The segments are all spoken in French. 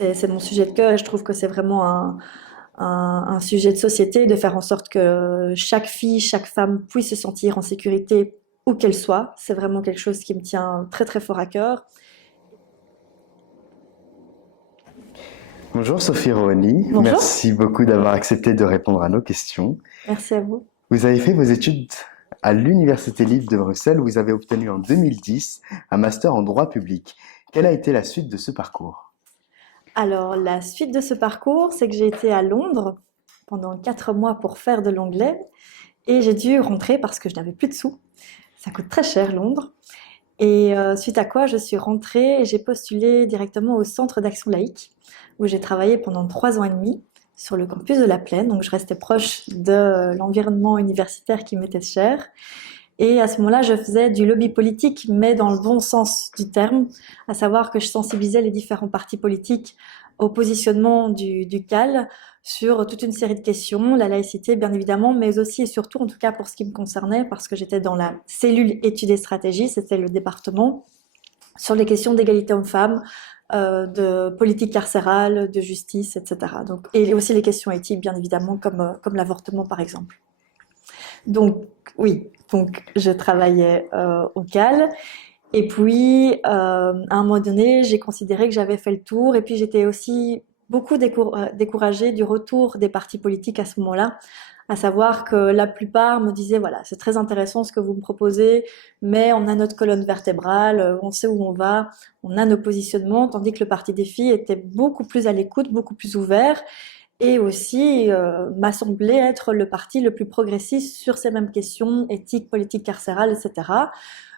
C'est mon sujet de cœur et je trouve que c'est vraiment un sujet de société, de faire en sorte que chaque fille, chaque femme puisse se sentir en sécurité où qu'elle soit. C'est vraiment quelque chose qui me tient très très fort à cœur. Bonjour Sophie Rohani, Bonjour, merci beaucoup d'avoir accepté de répondre à nos questions. merci à vous. Vous avez fait vos études à l'Université libre de Bruxelles où vous avez obtenu en 2010 un master en droit public. Quelle a été la suite de ce parcours? Alors, la suite de ce parcours, c'est que j'ai été à Londres pendant 4 mois pour faire de l'anglais et j'ai dû rentrer parce que je n'avais plus de sous. Ça coûte très cher, Londres. Et suite à quoi, je suis rentrée et j'ai postulé directement au Centre d'action laïque, où j'ai travaillé pendant 3 ans et demi sur le campus de La Plaine. Donc, je restais proche de l'environnement universitaire qui m'était cher. Et à ce moment-là, je faisais du lobby politique, mais dans le bon sens du terme, à savoir que je sensibilisais les différents partis politiques au positionnement du CAL sur toute une série de questions, la laïcité bien évidemment, mais aussi et surtout, en tout cas pour ce qui me concernait, parce que j'étais dans la cellule études et stratégies, c'était le département, sur les questions d'égalité hommes-femmes, de politique carcérale, de justice, etc. Donc, et aussi les questions éthiques, bien évidemment, comme l'avortement par exemple. Donc oui, donc je travaillais au CAL. Et puis, à un moment donné, j'ai considéré que j'avais fait le tour. Et puis, j'étais aussi beaucoup découragée du retour des partis politiques à ce moment-là. À savoir que la plupart me disaient, voilà, c'est très intéressant ce que vous me proposez, mais on a notre colonne vertébrale, on sait où on va, on a nos positionnements, tandis que le Parti des filles était beaucoup plus à l'écoute, beaucoup plus ouvert et aussi m'a semblé être le parti le plus progressiste sur ces mêmes questions, éthique, politique carcérale, etc.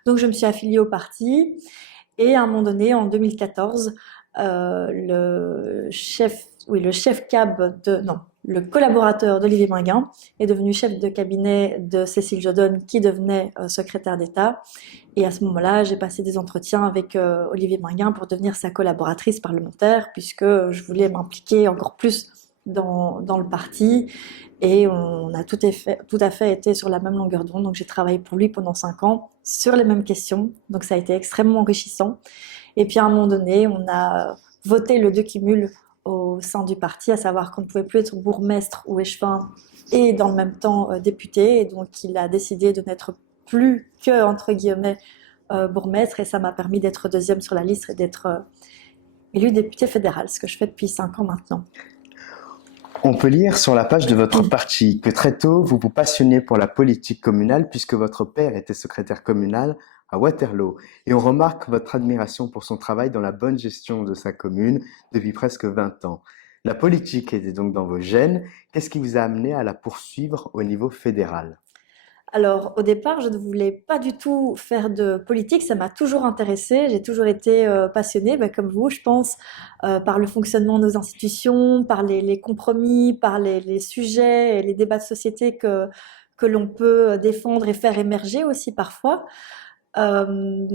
Donc je me suis affiliée au parti et à un moment donné, en 2014, le chef cab non, le collaborateur d'Olivier Minguin est devenu chef de cabinet de Cécile Jodone qui devenait secrétaire d'État. Et à ce moment-là, j'ai passé des entretiens avec Olivier Minguin pour devenir sa collaboratrice parlementaire puisque je voulais m'impliquer encore plus dans le parti et on a tout à fait été sur la même longueur d'onde. Donc j'ai travaillé pour lui pendant 5 ans sur les mêmes questions. Donc ça a été extrêmement enrichissant. Et puis à un moment donné, on a voté le 2 cumul au sein du parti, à savoir qu'on ne pouvait plus être bourgmestre ou échevin et dans le même temps député. Et donc il a décidé de n'être plus que, entre guillemets, bourgmestre et ça m'a permis d'être deuxième sur la liste et d'être élu député fédéral, ce que je fais depuis 5 ans maintenant. On peut lire sur la page de votre parti que très tôt vous vous passionnez pour la politique communale puisque votre père était secrétaire communal à Waterloo et on remarque votre admiration pour son travail dans la bonne gestion de sa commune depuis presque 20 ans. La politique était donc dans vos gènes. Qu'est-ce qui vous a amené à la poursuivre au niveau fédéral? Alors, au départ, je ne voulais pas du tout faire de politique, ça m'a toujours intéressée, j'ai toujours été passionnée, bah, comme vous, je pense, par le fonctionnement de nos institutions, par les compromis, par les sujets et les débats de société que l'on peut défendre et faire émerger aussi parfois. Euh,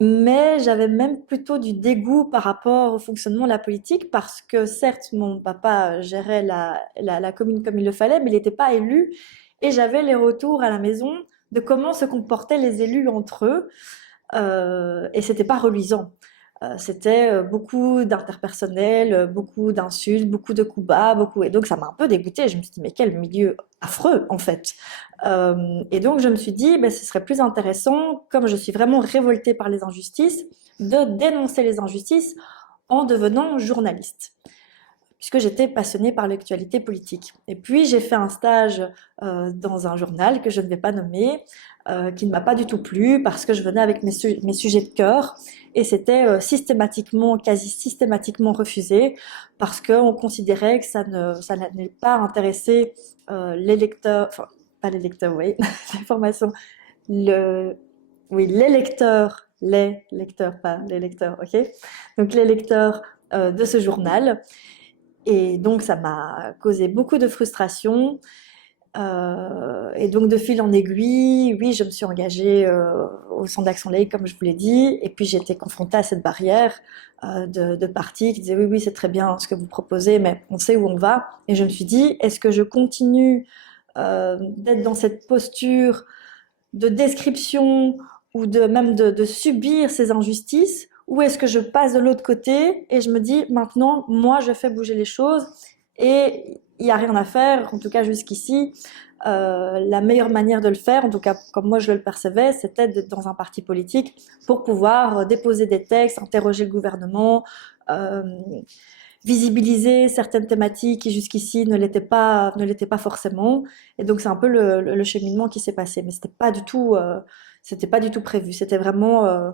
mais j'avais même plutôt du dégoût par rapport au fonctionnement de la politique parce que certes, mon papa gérait la commune comme il le fallait, mais il n'était pas élu et j'avais les retours à la maison de comment se comportaient les élus entre eux et c'était pas reluisant. C'était beaucoup d'interpersonnel, beaucoup d'insultes, beaucoup de coups bas, beaucoup et donc ça m'a un peu dégoûtée. Je me suis dit mais quel milieu affreux en fait. Et donc je me suis dit ben, ce serait plus intéressant, comme je suis vraiment révoltée par les injustices, de dénoncer les injustices en devenant journaliste puisque j'étais passionnée par l'actualité politique. Et puis j'ai fait un stage dans un journal que je ne vais pas nommer, qui ne m'a pas du tout plu parce que je venais avec mes sujets de cœur et c'était systématiquement, quasi systématiquement refusé parce qu'on considérait que ça n'allait pas intéresser les lecteurs, enfin pas les lecteurs, oui, l'information, le, oui, les lecteurs, pas les lecteurs, ok? Donc les lecteurs de ce journal. Et donc, ça m'a causé beaucoup de frustration. Et donc, de fil en aiguille, oui, je me suis engagée au Centre d'Action Laïque, comme je vous l'ai dit. Et puis, j'ai été confrontée à cette barrière de partis qui disaient, oui, oui, c'est très bien ce que vous proposez, mais on sait où on va. Et je me suis dit, est-ce que je continue d'être dans cette posture de description ou de même de subir ces injustices ou est-ce que je passe de l'autre côté et je me dis maintenant, moi, je fais bouger les choses et il n'y a rien à faire, en tout cas jusqu'ici. La meilleure manière de le faire, en tout cas comme moi je le percevais, c'était d'être dans un parti politique pour pouvoir déposer des textes, interroger le gouvernement, euh, visibiliser certaines thématiques qui jusqu'ici ne l'étaient pas forcément. Et donc c'est un peu le cheminement qui s'est passé, mais c'était pas du tout prévu. C'était vraiment,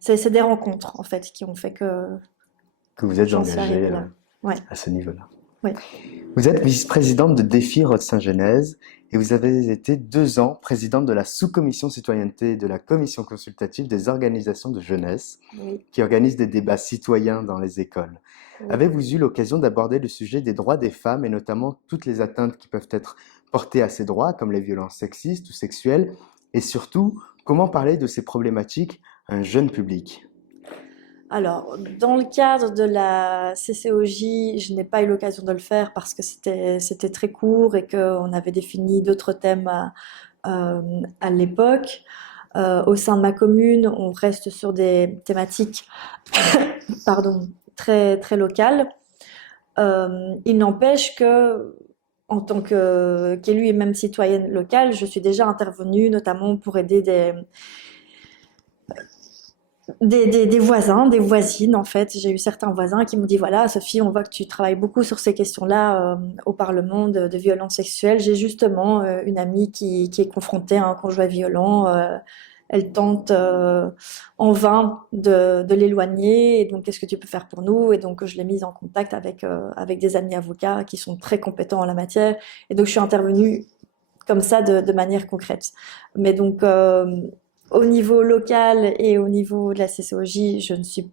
c'est des rencontres en fait qui ont fait Que vous êtes j'en suis engagé arrivée là. Ouais, à ce niveau-là. ouais. Vous êtes vice-présidente de Défi Rode-Saint-Genèse et vous avez été 2 ans présidente de la sous-commission citoyenneté de la commission consultative des organisations de jeunesse Oui, qui organise des débats citoyens dans les écoles. oui. Avez-vous eu l'occasion d'aborder le sujet des droits des femmes et notamment toutes les atteintes qui peuvent être portées à ces droits, comme les violences sexistes ou sexuelles, et surtout, comment parler de ces problématiques à un jeune public? Alors, dans le cadre de la CCOJ, je n'ai pas eu l'occasion de le faire parce que c'était très court et qu'on avait défini d'autres thèmes à l'époque. Au sein de ma commune, on reste sur des thématiques, pardon, très très locales. Il n'empêche que, en tant qu'élue et même citoyenne locale, je suis déjà intervenue, notamment pour aider des voisins, des voisines en fait. J'ai eu certains voisins qui m'ont dit voilà Sophie, on voit que tu travailles beaucoup sur ces questions-là au Parlement de violences sexuelles. J'ai justement une amie qui est confrontée à un conjoint violent. Elle tente en vain de l'éloigner. Et donc qu'est-ce que tu peux faire pour nous? Et donc je l'ai mise en contact avec des amis avocats qui sont très compétents en la matière. Et donc je suis intervenue comme ça de manière concrète. Mais donc au niveau local et au niveau de la CCOJ, je ne suis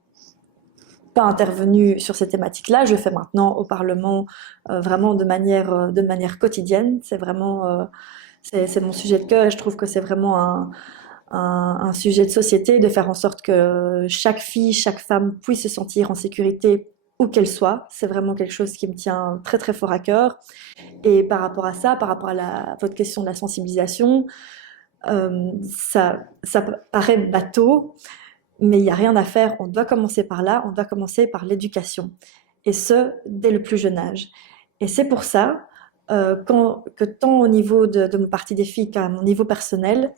pas intervenue sur ces thématiques-là. Je le fais maintenant au Parlement vraiment de manière quotidienne. C'est vraiment c'est mon sujet de cœur et je trouve que c'est vraiment un sujet de société, de faire en sorte que chaque fille, chaque femme puisse se sentir en sécurité où qu'elle soit. C'est vraiment quelque chose qui me tient très très fort à cœur. Et par rapport à ça, par rapport à votre question de la sensibilisation, ça paraît bateau, mais il n'y a rien à faire. On doit commencer par là, on doit commencer par l'éducation. Et ce, dès le plus jeune âge. Et c'est pour ça que tant au niveau de mon parti des filles qu'à mon niveau personnel,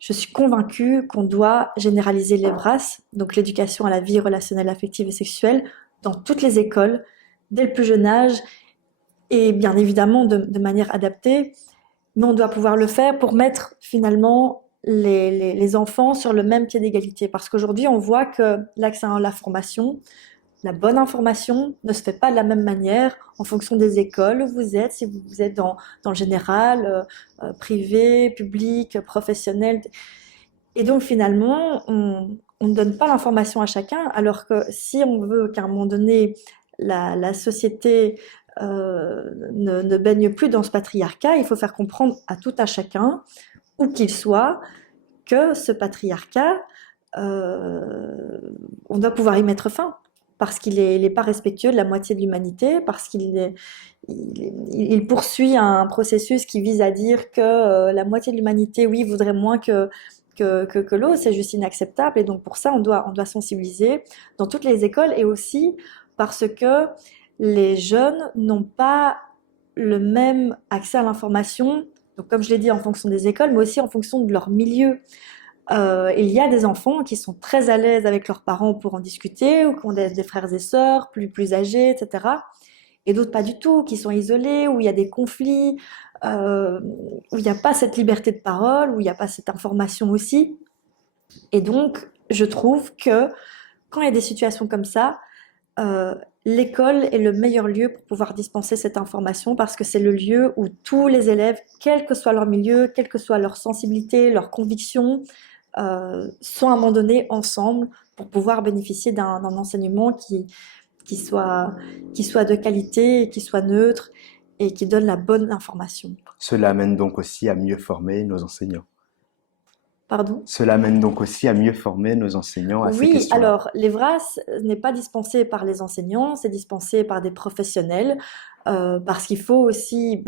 je suis convaincue qu'on doit généraliser l'EVRAS, donc l'éducation à la vie relationnelle, affective et sexuelle, dans toutes les écoles, dès le plus jeune âge, et bien évidemment de manière adaptée, mais on doit pouvoir le faire pour mettre finalement les enfants sur le même pied d'égalité. Parce qu'aujourd'hui, on voit que l'accès à l'information, la bonne information ne se fait pas de la même manière en fonction des écoles où vous êtes, si vous êtes dans le général, privé, public, professionnel. Et donc finalement, on ne donne pas l'information à chacun, alors que si on veut qu'à un moment donné, la société ne baigne plus dans ce patriarcat, il faut faire comprendre à tout à chacun, où qu'il soit, que ce patriarcat, on doit pouvoir y mettre fin. Parce qu'il n'est pas respectueux de la moitié de l'humanité, parce qu'il poursuit un processus qui vise à dire que la moitié de l'humanité, oui, voudrait moins que l'autre, c'est juste inacceptable. Et donc pour ça, on doit sensibiliser dans toutes les écoles et aussi parce que les jeunes n'ont pas le même accès à l'information, donc comme je l'ai dit, en fonction des écoles, mais aussi en fonction de leur milieu. Il y a des enfants qui sont très à l'aise avec leurs parents pour en discuter, ou qui ont des frères et sœurs plus âgés, etc. Et d'autres pas du tout, qui sont isolés, où il y a des conflits, où il n'y a pas cette liberté de parole, où il n'y a pas cette information aussi. Et donc, je trouve que quand il y a des situations comme ça, l'école est le meilleur lieu pour pouvoir dispenser cette information parce que c'est le lieu où tous les élèves, quel que soit leur milieu, quelle que soit leur sensibilité, leurs convictions, sont à un moment donné ensemble pour pouvoir bénéficier d'un enseignement qui soit de qualité, qui soit neutre et qui donne la bonne information. Cela amène donc aussi à mieux former nos enseignants. Pardon? Cela amène donc aussi à mieux former nos enseignants à ces Oui, questions-là. alors l'EVRAS n'est pas dispensé par les enseignants, c'est dispensé par des professionnels parce qu'il faut aussi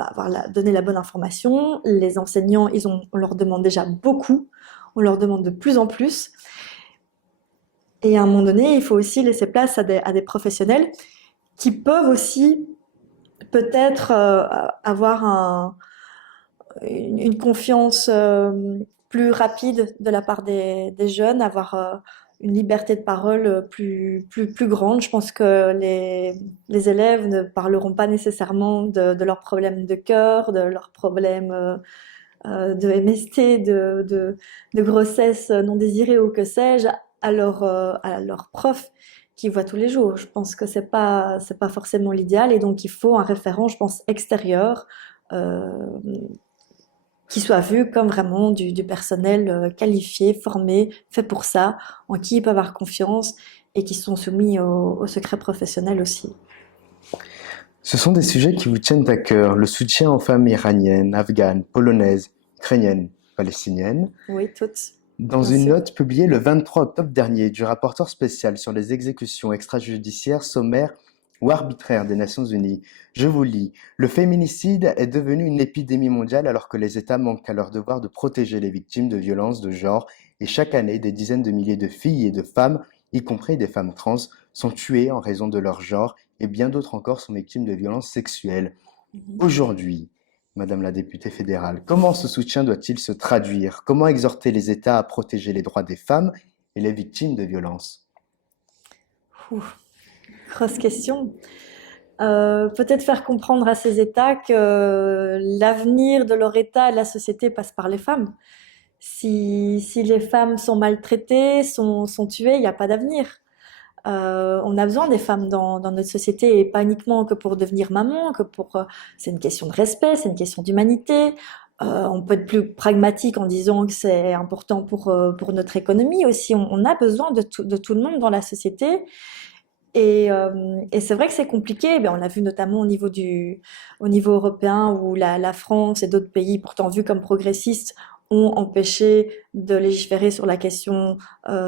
donner la bonne information. Les enseignants, on leur demande déjà beaucoup, on leur demande de plus en plus. Et à un moment donné, il faut aussi laisser place à des professionnels qui peuvent aussi peut-être avoir une confiance plus rapide de la part des jeunes, avoir une liberté de parole plus grande. Je pense que les élèves ne parleront pas nécessairement de leurs problèmes de cœur, de leurs problèmes de MST, de grossesse non désirée ou que sais-je, à leurs profs qui voient tous les jours. Je pense que c'est pas forcément l'idéal et donc il faut un référent, je pense, extérieur euh, qui soit vu comme vraiment du personnel qualifié, formé, fait pour ça, en qui ils peuvent avoir confiance et qui sont soumis au secret professionnel aussi. Ce sont des sujets qui vous tiennent à cœur, le soutien aux femmes iraniennes, afghanes, polonaises, ukrainiennes, palestiniennes. Oui, toutes, Dans bien une sûr. note publiée le 23 octobre dernier du rapporteur spécial sur les exécutions extrajudiciaires sommaires ou arbitraires des Nations Unies, je vous lis: Le féminicide est devenu une épidémie mondiale alors que les États manquent à leur devoir de protéger les victimes de violences de genre et chaque année des dizaines de milliers de filles et de femmes, y compris des femmes trans, sont tuées en raison de leur genre et bien d'autres encore sont victimes de violences sexuelles. Mhm. Aujourd'hui, Madame la députée fédérale, comment ce soutien doit-il se traduire? Comment exhorter les États à protéger les droits des femmes et les victimes de violences? Ouh, grosse question. Peut-être faire comprendre à ces États que l'avenir de leur État et de la société passe par les femmes. Si les femmes sont maltraitées, sont tuées, il n'y a pas d'avenir. On a besoin des femmes dans notre société et pas uniquement que pour devenir maman, c'est une question de respect, c'est une question d'humanité. On peut être plus pragmatique en disant que c'est important pour notre économie aussi. On a besoin de tout le monde dans la société. Et c'est vrai que c'est compliqué. Ben, on l'a vu notamment au niveau européen où la France et d'autres pays, pourtant vus comme progressistes, ont empêché de légiférer sur la question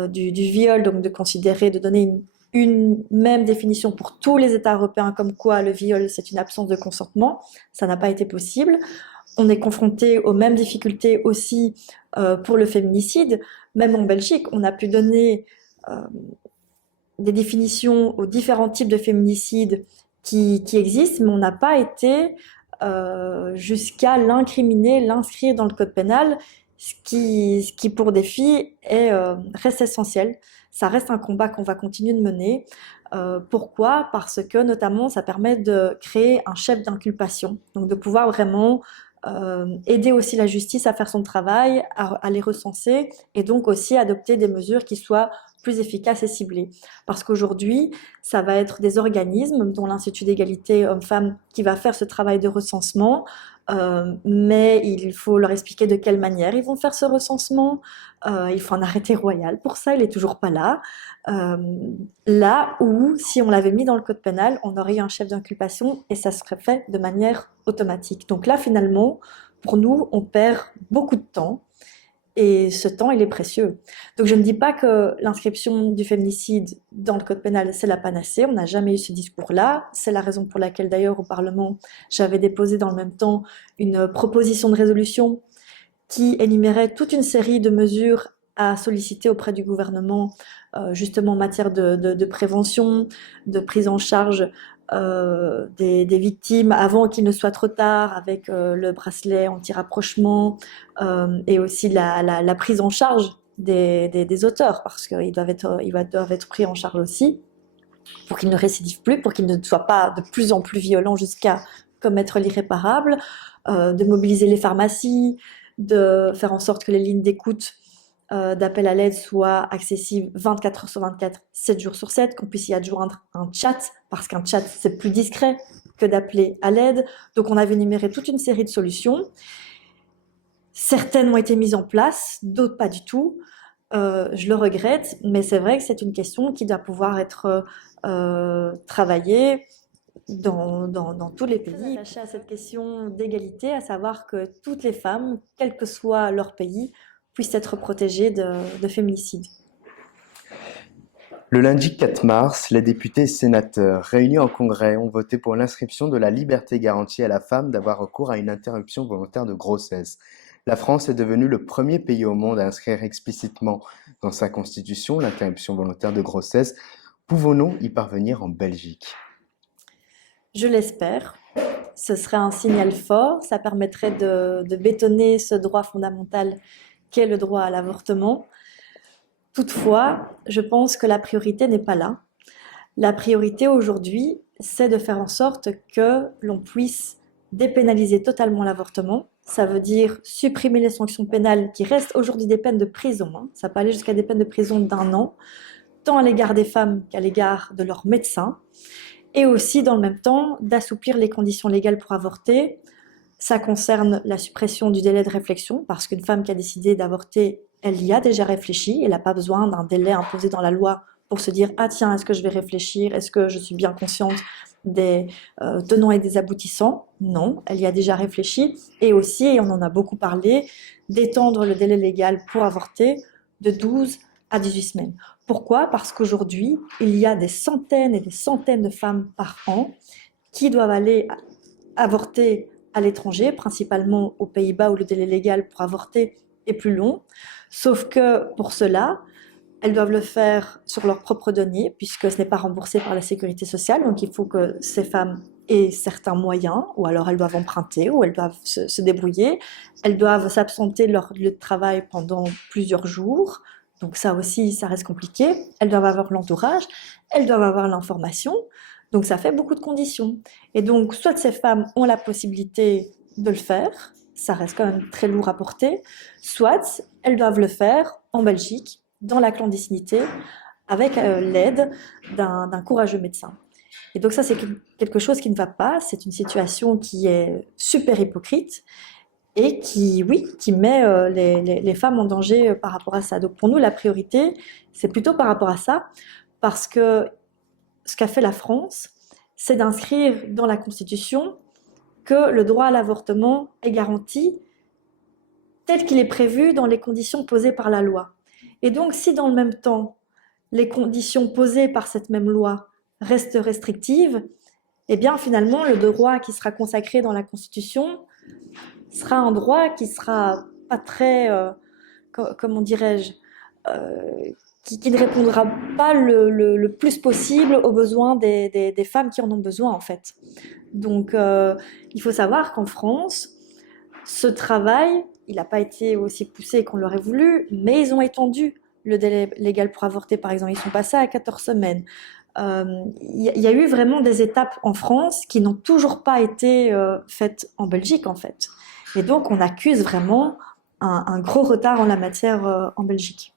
du viol, donc de considérer, de donner une même définition pour tous les États européens, comme quoi le viol, c'est une absence de consentement. Ça n'a pas été possible. On est confronté aux mêmes difficultés aussi pour le féminicide. Même en Belgique, on a pu donner euh, des définitions aux différents types de féminicides qui existent, mais on n'a pas été jusqu'à l'incriminer, l'inscrire dans le code pénal, ce qui pour des filles reste essentiel. Ça reste un combat qu'on va continuer de mener. Pourquoi? Parce que notamment ça permet de créer un chef d'inculpation, donc de pouvoir vraiment aider aussi la justice à faire son travail, à les recenser et donc aussi adopter des mesures qui soient plus efficaces et ciblées. Parce qu'aujourd'hui, ça va être des organismes, dont l'Institut d'égalité hommes-femmes, qui va faire ce travail de recensement, mais il faut leur expliquer de quelle manière ils vont faire ce recensement. Il faut un arrêté royal pour ça, il est toujours pas là. Euh, Là où, si on l'avait mis dans le code pénal, on aurait eu un chef d'inculpation et ça serait fait de manière automatique. Donc là, finalement, pour nous, on perd beaucoup de temps et ce temps, il est précieux. Donc je ne dis pas que l'inscription du féminicide dans le code pénal, c'est la panacée. On n'a jamais eu ce discours-là. C'est la raison pour laquelle, d'ailleurs, au Parlement, j'avais déposé dans le même temps une proposition de résolution qui énumérait toute une série de mesures à solliciter auprès du gouvernement, justement en matière de prévention, de prise en charge des victimes avant qu'il ne soit trop tard, avec le bracelet anti-rapprochement et aussi la prise en charge des auteurs, parce qu'ils doivent être pris en charge aussi pour qu'ils ne récidivent plus, pour qu'ils ne soient pas de plus en plus violents jusqu'à commettre l'irréparable, de mobiliser les pharmacies, de faire en sorte que les lignes d'écoute d'appel à l'aide soient accessibles 24 heures sur 24, 7 jours sur 7, qu'on puisse y adjoindre un chat, parce qu'un chat, c'est plus discret que d'appeler à l'aide. Donc on avait énuméré toute une série de solutions. Certaines ont été mises en place, d'autres pas du tout. Je le regrette, mais c'est vrai que c'est une question qui doit pouvoir être travaillée dans tous les pays. Attaché à cette question d'égalité, à savoir que toutes les femmes, quel que soit leur pays, puissent être protégées de féminicide. Le lundi 4 mars, les députés et sénateurs réunis en congrès ont voté pour l'inscription de la liberté garantie à la femme d'avoir recours à une interruption volontaire de grossesse. La France est devenue le premier pays au monde à inscrire explicitement dans sa constitution l'interruption volontaire de grossesse. Pouvons-nous y parvenir en Belgique? Je l'espère. Ce serait un signal fort, ça permettrait de bétonner ce droit fondamental qu'est le droit à l'avortement. Toutefois, je pense que la priorité n'est pas là. La priorité aujourd'hui, c'est de faire en sorte que l'on puisse dépénaliser totalement l'avortement. Ça veut dire supprimer les sanctions pénales qui restent aujourd'hui des peines de prison. Ça peut aller jusqu'à des peines de prison d'1 an, tant à l'égard des femmes qu'à l'égard de leurs médecins. Et aussi, dans le même temps, d'assouplir les conditions légales pour avorter. Ça concerne la suppression du délai de réflexion, parce qu'une femme qui a décidé d'avorter, elle y a déjà réfléchi, elle n'a pas besoin d'un délai imposé dans la loi pour se dire « Ah tiens, est-ce que je vais réfléchir? Est-ce que je suis bien consciente des tenants et des aboutissants ?» Non, elle y a déjà réfléchi. Et aussi, et on en a beaucoup parlé, d'étendre le délai légal pour avorter de 12 à 18 semaines. Pourquoi? Parce qu'aujourd'hui, il y a des centaines et des centaines de femmes par an qui doivent aller avorter à l'étranger, principalement aux Pays-Bas où le délai légal pour avorter est plus long. Sauf que pour cela, elles doivent le faire sur leurs propres deniers, puisque ce n'est pas remboursé par la sécurité sociale. Donc il faut que ces femmes aient certains moyens, ou alors elles doivent emprunter, ou elles doivent se débrouiller. Elles doivent s'absenter de leur lieu de travail pendant plusieurs jours. Donc ça aussi, ça reste compliqué. Elles doivent avoir l'entourage, elles doivent avoir l'information. Donc ça fait beaucoup de conditions. Et donc, soit ces femmes ont la possibilité de le faire, ça reste quand même très lourd à porter, soit elles doivent le faire en Belgique, dans la clandestinité, avec l'aide d'un courageux médecin. Et donc ça, c'est quelque chose qui ne va pas, c'est une situation qui est super hypocrite et qui, oui, qui met les femmes en danger par rapport à ça. Donc pour nous, la priorité, c'est plutôt par rapport à ça, parce que ce qu'a fait la France, c'est d'inscrire dans la Constitution que le droit à l'avortement est garanti tel qu'il est prévu dans les conditions posées par la loi. Et donc, si dans le même temps, les conditions posées par cette même loi restent restrictives, eh bien finalement, le droit qui sera consacré dans la Constitution sera un droit qui sera pas très, comment dirais-je, qui ne répondra pas le plus possible aux besoins des femmes qui en ont besoin en fait. Donc il faut savoir qu'en France, ce travail, il n'a pas été aussi poussé qu'on l'aurait voulu, mais ils ont étendu le délai légal pour avorter par exemple, ils sont passés à 14 semaines. Y a eu vraiment des étapes en France qui n'ont toujours pas été faites en Belgique en fait. Et donc on accuse vraiment un gros retard en la matière en Belgique.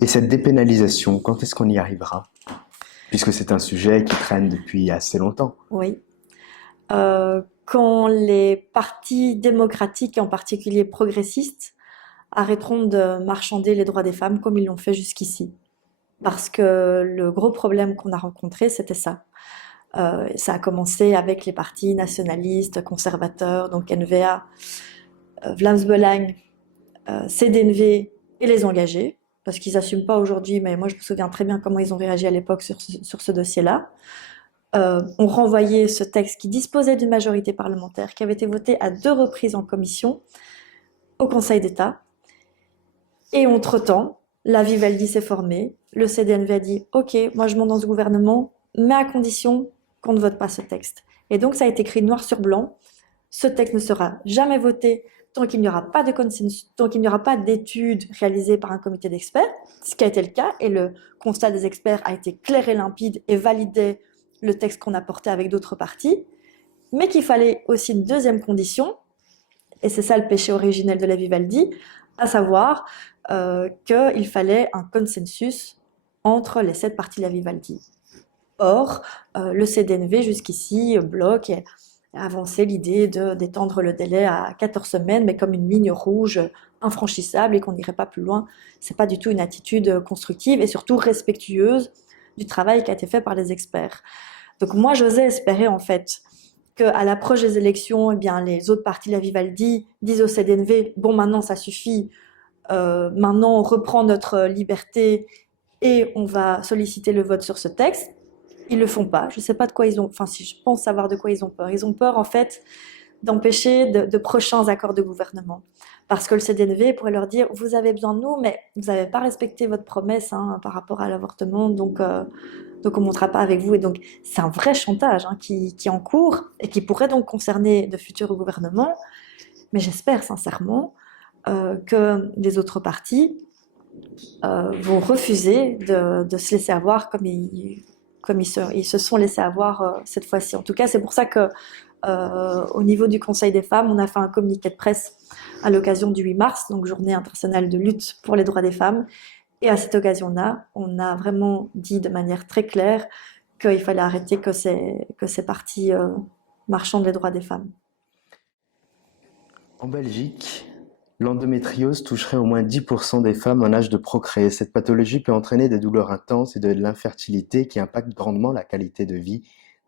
Et cette dépénalisation, quand est-ce qu'on y arrivera? Puisque c'est un sujet qui traîne depuis assez longtemps. Oui. Quand les partis démocratiques, et en particulier progressistes, arrêteront de marchander les droits des femmes comme ils l'ont fait jusqu'ici. Parce que le gros problème qu'on a rencontré, c'était ça. Ça a commencé avec les partis nationalistes, conservateurs, donc NVA, Vlaams Belang, CDNV et les engagés, parce qu'ils n'assument pas aujourd'hui, mais moi je me souviens très bien comment ils ont réagi à l'époque sur ce dossier-là. Ont renvoyé ce texte qui disposait d'une majorité parlementaire, qui avait été voté à 2 reprises en commission, au Conseil d'État. Et entre-temps, la Vivaldi s'est formée, le CDNV a dit « Ok, moi je monte dans ce gouvernement, mais à condition qu'on ne vote pas ce texte ». Et donc ça a été écrit noir sur blanc, ce texte ne sera jamais voté tant qu'il n'y aura pas de consensus, tant qu'il n'y aura pas d'études réalisées par un comité d'experts, ce qui a été le cas, et le constat des experts a été clair et limpide et validait le texte qu'on a porté avec d'autres partis, mais qu'il fallait aussi une deuxième condition, et c'est ça le péché originel de la Vivaldi, à savoir qu'il fallait un consensus entre les 7 partis de la Vivaldi. Or, le CDNV jusqu'ici bloque et a avancé l'idée d'étendre le délai à 14 semaines, mais comme une ligne rouge infranchissable et qu'on n'irait pas plus loin. C'est pas du tout une attitude constructive et surtout respectueuse du travail qui a été fait par les experts. Donc moi, j'osais espérer en fait qu'à l'approche des élections, eh bien, les autres partis de la Vivaldi disent au CDNV « Bon, maintenant, ça suffit. Maintenant, on reprend notre liberté et on va solliciter le vote sur ce texte. » Ils le font pas. Je sais pas de quoi ils ont... Enfin, si je pense savoir de quoi ils ont peur. Ils ont peur, en fait, d'empêcher de prochains accords de gouvernement. Parce que le CDNV pourrait leur dire, vous avez besoin de nous, mais vous n'avez pas respecté votre promesse hein, par rapport à l'avortement, donc on ne montera pas avec vous. Et donc c'est un vrai chantage hein, qui est en cours et qui pourrait donc concerner de futurs gouvernements. Mais j'espère sincèrement que les autres partis vont refuser de se laisser avoir comme ils se sont laissés avoir cette fois-ci. En tout cas, c'est pour ça que au niveau du Conseil des femmes, on a fait un communiqué de presse à l'occasion du 8 mars, donc journée internationale de lutte pour les droits des femmes. Et à cette occasion-là, on a vraiment dit de manière très claire qu'il fallait arrêter que ces partis marchandent les droits des femmes. En Belgique, l'endométriose toucherait au moins 10% des femmes en âge de procréer. Cette pathologie peut entraîner des douleurs intenses et de l'infertilité qui impactent grandement la qualité de vie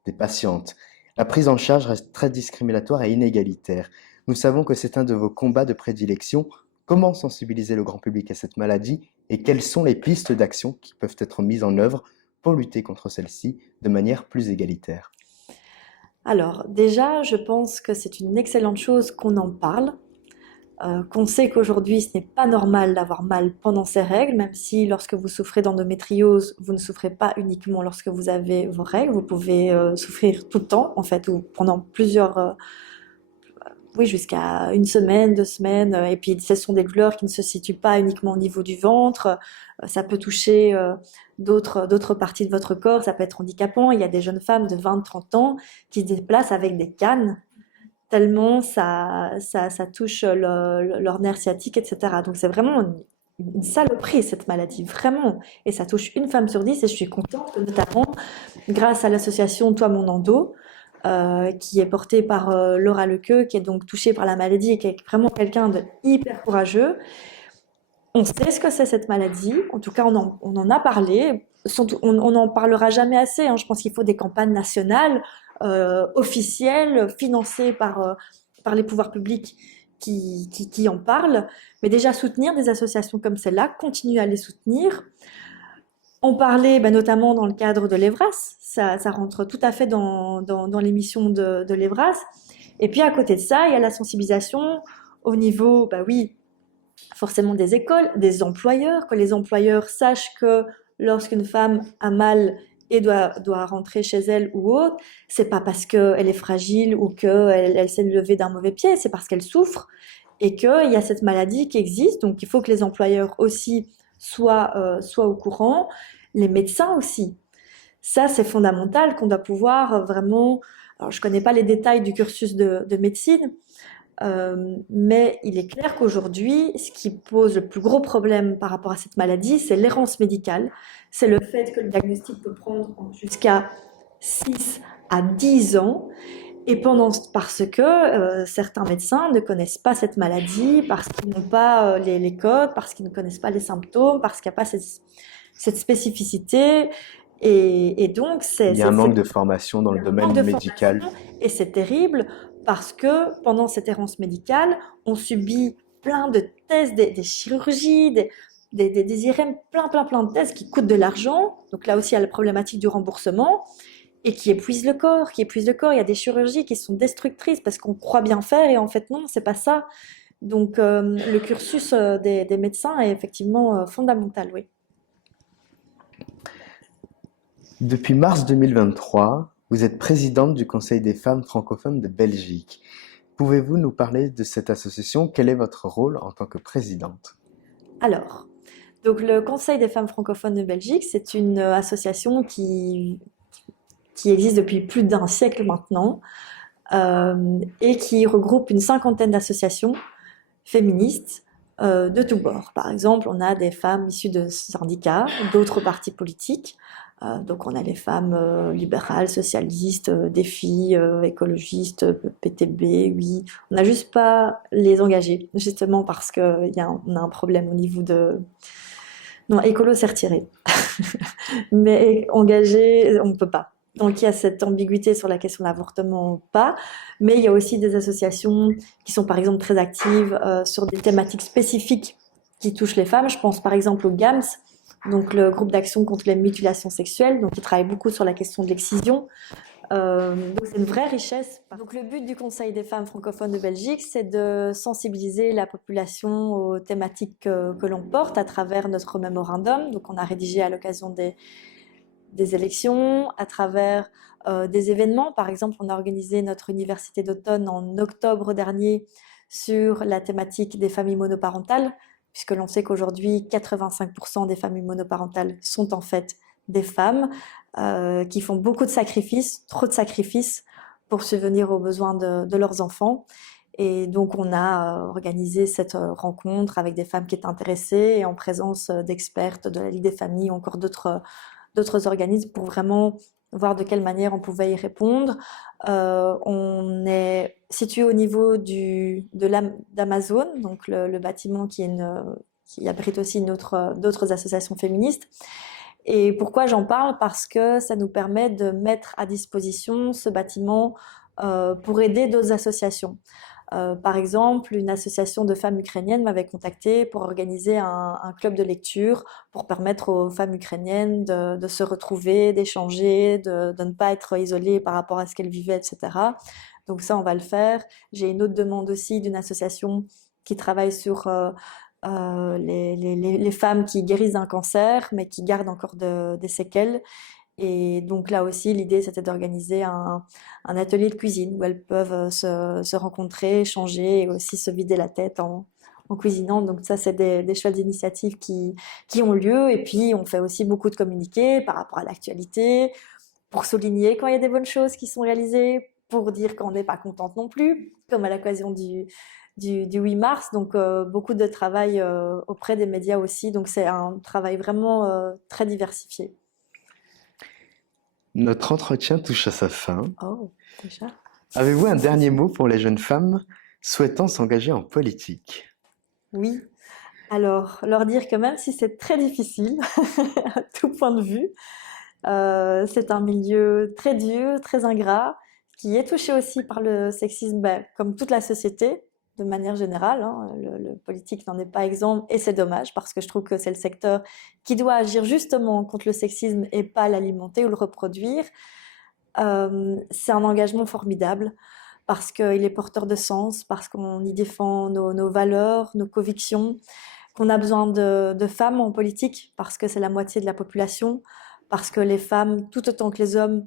des patientes. La prise en charge reste très discriminatoire et inégalitaire. Nous savons que c'est un de vos combats de prédilection. Comment sensibiliser le grand public à cette maladie et quelles sont les pistes d'action qui peuvent être mises en œuvre pour lutter contre celle-ci de manière plus égalitaire? Alors déjà, je pense que c'est une excellente chose qu'on en parle, qu'on sait qu'aujourd'hui ce n'est pas normal d'avoir mal pendant ses règles, même si lorsque vous souffrez d'endométriose, vous ne souffrez pas uniquement lorsque vous avez vos règles, vous pouvez souffrir tout le temps en fait, ou pendant plusieurs, oui, jusqu'à une semaine, 2 semaines, et puis ce sont des douleurs qui ne se situent pas uniquement au niveau du ventre, ça peut toucher d'autres parties de votre corps, ça peut être handicapant. Il y a des jeunes femmes de 20-30 ans qui se déplacent avec des cannes, tellement ça touche leur nerf sciatique, etc. Donc c'est vraiment une saloperie cette maladie, vraiment. Et ça touche une femme sur 10 et je suis contente, notamment grâce à l'association Toi Mon Endo, qui est portée par Laura Lequeux, qui est donc touchée par la maladie et qui est vraiment quelqu'un de hyper courageux. On sait ce que c'est cette maladie, en tout cas on en a parlé, on n'en parlera jamais assez, hein. Je pense qu'il faut des campagnes nationales, officielles, financées par les pouvoirs publics qui en parlent, mais déjà soutenir des associations comme celle-là, continuer à les soutenir. On parlait notamment dans le cadre de l'Evras, ça rentre tout à fait dans l'émission de l'Evras. Et puis à côté de ça, il y a la sensibilisation au niveau, oui, forcément des écoles, des employeurs, que les employeurs sachent que lorsqu'une femme a mal et doit rentrer chez elle ou autre, c'est pas parce qu'elle est fragile ou qu'elle s'est levée d'un mauvais pied, c'est parce qu'elle souffre et qu'il y a cette maladie qui existe. Donc il faut que les employeurs aussi soient au courant, les médecins aussi. Ça, c'est fondamental qu'on doit pouvoir vraiment... Alors, je connais pas les détails du cursus de médecine, mais il est clair qu'aujourd'hui, ce qui pose le plus gros problème par rapport à cette maladie, c'est l'errance médicale. C'est le fait que le diagnostic peut prendre jusqu'à 6 à 10 ans. Et parce que certains médecins ne connaissent pas cette maladie, parce qu'ils n'ont pas les codes, parce qu'ils ne connaissent pas les symptômes, parce qu'il n'y a pas cette spécificité. Et donc, Il y a un manque de formation dans le domaine médical. Et c'est terrible parce que pendant cette errance médicale, on subit plein de tests, des chirurgies, des IRM, plein de tests qui coûtent de l'argent. Donc là aussi, il y a la problématique du remboursement et qui épuisent le corps, Il y a des chirurgies qui sont destructrices parce qu'on croit bien faire et en fait non, c'est pas ça. Donc le cursus des médecins est effectivement fondamental, oui. Depuis mars 2023, vous êtes présidente du Conseil des femmes francophones de Belgique. Pouvez-vous nous parler de cette association? Quel est votre rôle en tant que présidente? Alors, donc le Conseil des femmes francophones de Belgique, c'est une association qui existe depuis plus d'un siècle maintenant et qui regroupe une cinquantaine d'associations féministes de tous bords. Par exemple, on a des femmes issues de syndicats, d'autres partis politiques. Donc on a les femmes libérales, socialistes, des filles écologistes, PTB, oui. On n'a juste pas les engagés, justement parce qu'on a un problème au niveau de... Non, écolo c'est retiré. Mais engagés, on ne peut pas. Donc il y a cette ambiguïté sur la question de l'avortement, pas. Mais il y a aussi des associations qui sont par exemple très actives sur des thématiques spécifiques qui touchent les femmes. Je pense par exemple au GAMS, donc le groupe d'action contre les mutilations sexuelles, donc qui travaille beaucoup sur la question de l'excision. Donc c'est une vraie richesse. Donc le but du Conseil des femmes francophones de Belgique, c'est de sensibiliser la population aux thématiques que l'on porte à travers notre mémorandum. Donc on a rédigé à l'occasion des élections, à travers des événements. Par exemple, on a organisé notre université d'automne en octobre dernier sur la thématique des familles monoparentales, puisque l'on sait qu'aujourd'hui, 85% des familles monoparentales sont en fait des femmes qui font beaucoup de sacrifices, trop de sacrifices pour subvenir aux besoins de leurs enfants. Et donc, on a organisé cette rencontre avec des femmes qui étaient intéressées et en présence d'expertes de la Ligue des familles ou encore d'autres organismes pour vraiment voir de quelle manière on pouvait y répondre. On est situé au niveau d'Amazon, donc le bâtiment qui abrite aussi d'autres associations féministes. Et pourquoi j'en parle? Parce que ça nous permet de mettre à disposition ce bâtiment pour aider d'autres associations. Par exemple, une association de femmes ukrainiennes m'avait contacté pour organiser un club de lecture pour permettre aux femmes ukrainiennes de se retrouver, d'échanger, de ne pas être isolées par rapport à ce qu'elles vivaient, etc. Donc ça, on va le faire. J'ai une autre demande aussi d'une association qui travaille sur les femmes qui guérissent d'un cancer, mais qui gardent encore des séquelles. Et donc là aussi, l'idée, c'était d'organiser un atelier de cuisine où elles peuvent se rencontrer, échanger et aussi se vider la tête en cuisinant. Donc ça, c'est des chouettes initiatives qui ont lieu. Et puis, on fait aussi beaucoup de communiqués par rapport à l'actualité, pour souligner quand il y a des bonnes choses qui sont réalisées, pour dire qu'on n'est pas contente non plus, comme à l'occasion du 8 mars. Donc, beaucoup de travail auprès des médias aussi. Donc, c'est un travail vraiment très diversifié. Notre entretien touche à sa fin. Oh, déjà. Avez-vous un dernier mot pour les jeunes femmes souhaitant s'engager en politique? Oui. Alors, leur dire que même si c'est très difficile, à tout point de vue, c'est un milieu très dur, très ingrat, qui est touché aussi par le sexisme, comme toute la société, de manière générale. Hein. Le politique n'en est pas exempt, et c'est dommage, parce que je trouve que c'est le secteur qui doit agir justement contre le sexisme et pas l'alimenter ou le reproduire. C'est un engagement formidable, parce qu'il est porteur de sens, parce qu'on y défend nos valeurs, nos convictions, qu'on a besoin de femmes en politique, parce que c'est la moitié de la population, parce que les femmes, tout autant que les hommes,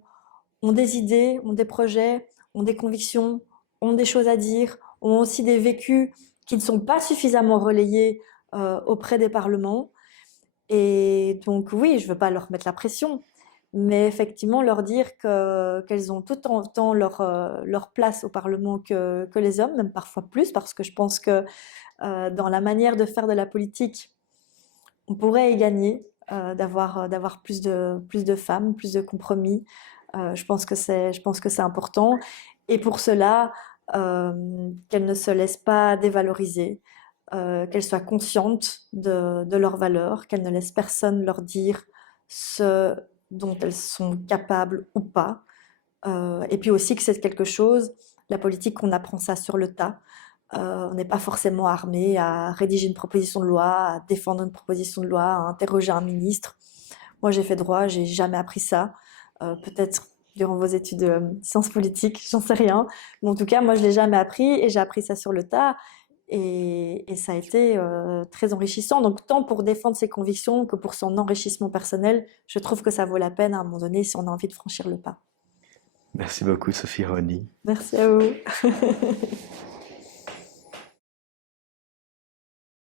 ont des idées, ont des projets, ont des convictions, ont des choses à dire, ont aussi des vécus qui ne sont pas suffisamment relayés auprès des parlements. Et donc oui, je veux pas leur mettre la pression, mais effectivement leur dire qu'elles ont tout autant leur place au Parlement que les hommes, même parfois plus, parce que je pense que dans la manière de faire de la politique, on pourrait y gagner, d'avoir plus de femmes, plus de compromis. Je pense que c'est important. Et pour cela, qu'elles ne se laissent pas dévaloriser, qu'elles soient conscientes de leurs valeurs, qu'elles ne laissent personne leur dire ce dont elles sont capables ou pas. Et puis aussi que c'est quelque chose, la politique, on apprend ça sur le tas. On n'est pas forcément armé à rédiger une proposition de loi, à défendre une proposition de loi, à interroger un ministre. Moi, j'ai fait droit, j'ai jamais appris ça. Peut-être durant vos études de sciences politiques, j'en sais rien. Mais en tout cas, moi, je l'ai jamais appris et j'ai appris ça sur le tas. Et ça a été très enrichissant. Donc, tant pour défendre ses convictions que pour son enrichissement personnel, je trouve que ça vaut la peine à un moment donné si on a envie de franchir le pas. Merci beaucoup, Sophie Rony. Merci à vous.